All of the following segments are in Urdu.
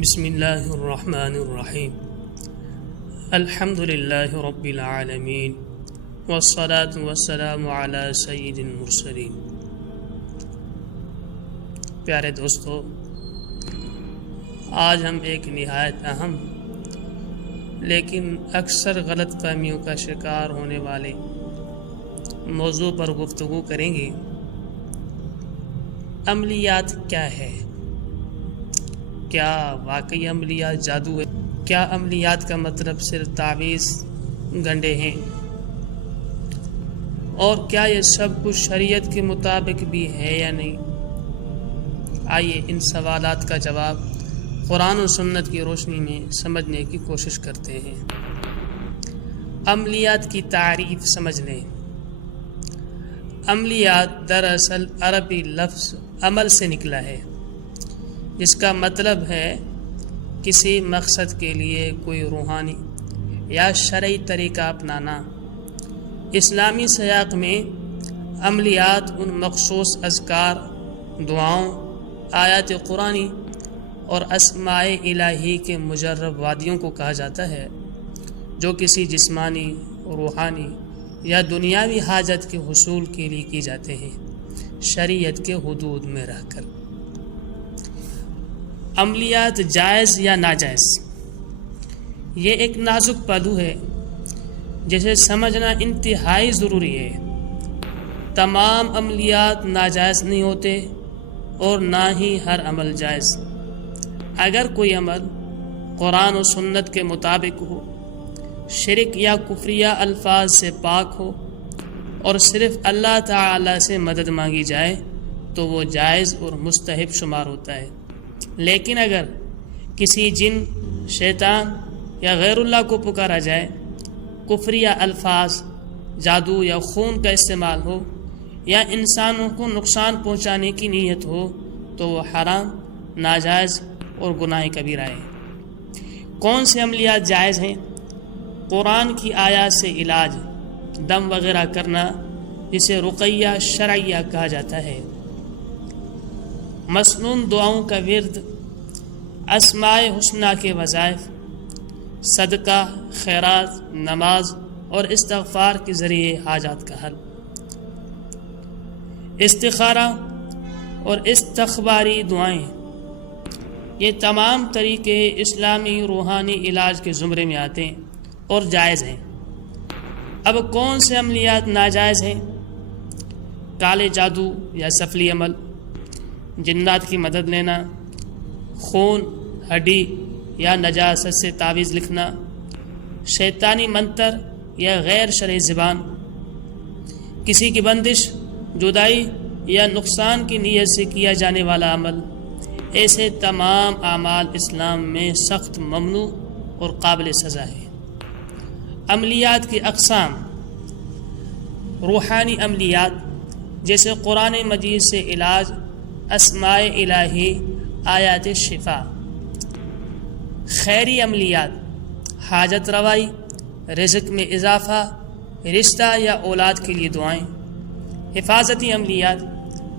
بسم اللہ الرحمن الرحیم الحمد للہ رب العالمین والصلاة والسلام علی سید المرسلین۔ پیارے دوستو، آج ہم ایک نہایت اہم لیکن اکثر غلط فہمیوں کا شکار ہونے والے موضوع پر گفتگو کریں گے۔ عملیات کیا ہے؟ کیا واقعی عملیات جادو ہے؟ کیا عملیات کا مطلب صرف تعویذ گنڈے ہیں؟ اور کیا یہ سب کچھ شریعت کے مطابق بھی ہے یا نہیں؟ آئیے ان سوالات کا جواب قرآن و سنت کی روشنی میں سمجھنے کی کوشش کرتے ہیں۔ عملیات کی تعریف سمجھ لیں۔ عملیات دراصل عربی لفظ عمل سے نکلا ہے، جس کا مطلب ہے کسی مقصد کے لیے کوئی روحانی یا شرعی طریقہ اپنانا۔ اسلامی سیاق میں عملیات ان مخصوص اذکار، دعاؤں، آیات قرآنی اور اسماء الہی کے مجرب وادیوں کو کہا جاتا ہے، جو کسی جسمانی، روحانی یا دنیاوی حاجت کے حصول کے لیے کی جاتے ہیں، شریعت کے حدود میں رہ کر۔ عملیات جائز یا ناجائز، یہ ایک نازک پہلو ہے جسے سمجھنا انتہائی ضروری ہے۔ تمام عملیات ناجائز نہیں ہوتے اور نہ ہی ہر عمل جائز۔ اگر کوئی عمل قرآن و سنت کے مطابق ہو، شرک یا کفریہ الفاظ سے پاک ہو اور صرف اللہ تعالی سے مدد مانگی جائے تو وہ جائز اور مستحب شمار ہوتا ہے۔ لیکن اگر کسی جن، شیطان یا غیر اللہ کو پکارا جائے، کفریہ الفاظ، جادو یا خون کا استعمال ہو یا انسانوں کو نقصان پہنچانے کی نیت ہو تو وہ حرام، ناجائز اور گناہ کبیرہ ہے۔ کون سے عملیات جائز ہیں؟ قرآن کی آیات سے علاج، دم وغیرہ کرنا جسے رقیہ شرعیہ کہا جاتا ہے، مسنون دعاؤں کا ورد، اسماء حسنہ کے وظائف، صدقہ، خیرات، نماز اور استغفار کے ذریعے حاجات کا حل، استخارہ اور استخباری دعائیں، یہ تمام طریقے اسلامی روحانی علاج کے زمرے میں آتے ہیں اور جائز ہیں۔ اب کون سے عملیات ناجائز ہیں؟ کالے جادو یا سفلی عمل، جنات کی مدد لینا، خون، ہڈی یا نجاست سے تعویذ لکھنا، شیطانی منتر یا غیر شرعی زبان، کسی کی بندش، جدائی یا نقصان کی نیت سے کیا جانے والا عمل، ایسے تمام اعمال اسلام میں سخت ممنوع اور قابل سزا ہے۔ عملیات کی اقسام: روحانی عملیات جیسے قرآن مجید سے علاج، اسماء الہی، آیات شفا۔ خیری عملیات، حاجت روائی، رزق میں اضافہ، رشتہ یا اولاد کے لیے دعائیں۔ حفاظتی عملیات،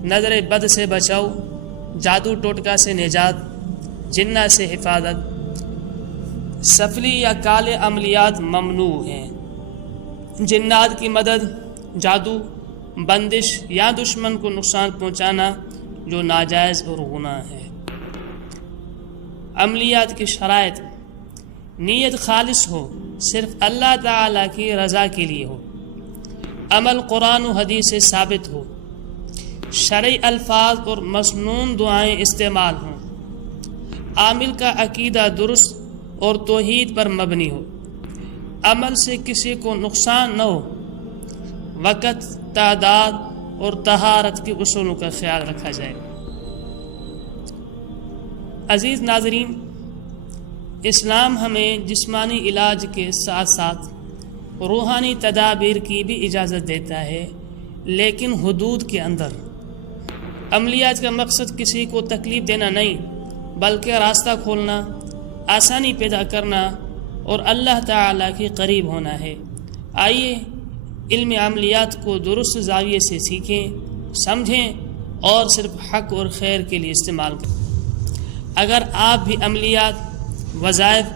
نظر بد سے بچاؤ، جادو ٹوٹکا سے نجات، جنات سے حفاظت۔ سفلی یا کالے عملیات ممنوع ہیں۔ جنات کی مدد، جادو، بندش یا دشمن کو نقصان پہنچانا جو ناجائز اور گناہ ہے۔ عملیات کی شرائط: نیت خالص ہو، صرف اللہ تعالی کی رضا کے لیے ہو، عمل قرآن و حدیث سے ثابت ہو، شرعی الفاظ اور مسنون دعائیں استعمال ہوں، عامل کا عقیدہ درست اور توحید پر مبنی ہو، عمل سے کسی کو نقصان نہ ہو، وقت، تعداد اور طہارت کے اصولوں کا خیال رکھا جائے۔ عزیز ناظرین، اسلام ہمیں جسمانی علاج کے ساتھ ساتھ روحانی تدابیر کی بھی اجازت دیتا ہے، لیکن حدود کے اندر۔ عملیات کا مقصد کسی کو تکلیف دینا نہیں، بلکہ راستہ کھولنا، آسانی پیدا کرنا اور اللہ تعالی کے قریب ہونا ہے۔ آئیے علم عملیات کو درست زاویے سے سیکھیں، سمجھیں اور صرف حق اور خیر کے لیے استعمال کریں۔ اگر آپ بھی عملیات، وظائف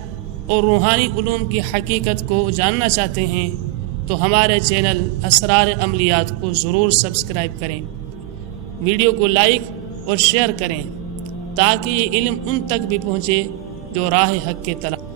اور روحانی علوم کی حقیقت کو جاننا چاہتے ہیں تو ہمارے چینل اسرار عملیات کو ضرور سبسکرائب کریں، ویڈیو کو لائک اور شیئر کریں تاکہ یہ علم ان تک بھی پہنچے جو راہ حق کے طرف